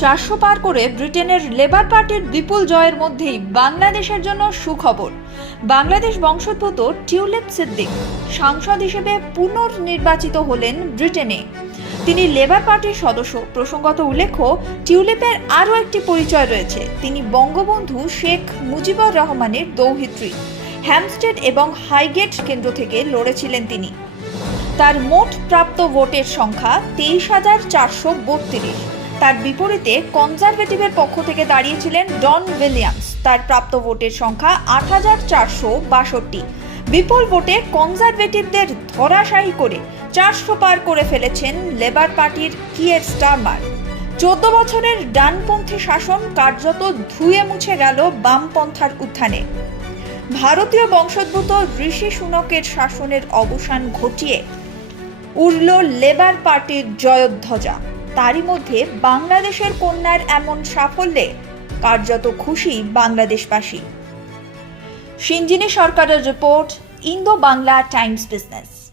চারশো পার করে ব্রিটেনের লেবার পার্টির বিপুল জয়ের মধ্যেই বাংলাদেশের জন্য সুখবর। বাংলাদেশ বংশোদ্ভূত টিউলিপ সিদ্দিক, সাংসদ হিসেবে পুনর্নির্বাচিত হলেন ব্রিটেনে। তিনি লেবার পার্টির সদস্য। প্রসঙ্গত উল্লেখ্য, টিউলিপের আরও একটি পরিচয় রয়েছে। তিনি বঙ্গবন্ধু শেখ মুজিবুর রহমানের দৌহিত্রী। হ্যামস্টেড এবং হাইগেট কেন্দ্র থেকে লড়েছিলেন তিনি। তার মোট প্রাপ্ত ভোটের সংখ্যা তেইশ হাজার চারশো বত্রিশ। তার বিপরীতে কনজারভেটিভের পক্ষ থেকে দাঁড়িয়েছিলেন ডন উইলিয়ামস। তার প্রাপ্ত ভোটের সংখ্যা আট হাজার চারশো বাষট্টি। বিপুল ভোটে কনজারভেটিভদের ধরাশায়ী করে চারশো পার করে ফেলেছেন লেবার পার্টির কিয়ের স্টারমার। চোদ্দ বছরের ডানপন্থী শাসন কার্যত ধুয়ে মুছে গেল বামপন্থার উত্থানে। ভারতীয় বংশোদ্ভূত ঋষি সুনকের শাসনের অবসান ঘটিয়ে উড়ল লেবার পার্টির জয়ধ্বজা। তারই মধ্যে বাংলাদেশের কন্যার এমন সাফল্যে কার্যত খুশি বাংলাদেশবাসী। সিঞ্জিনী সরকারের report, Indo Bangla Times business.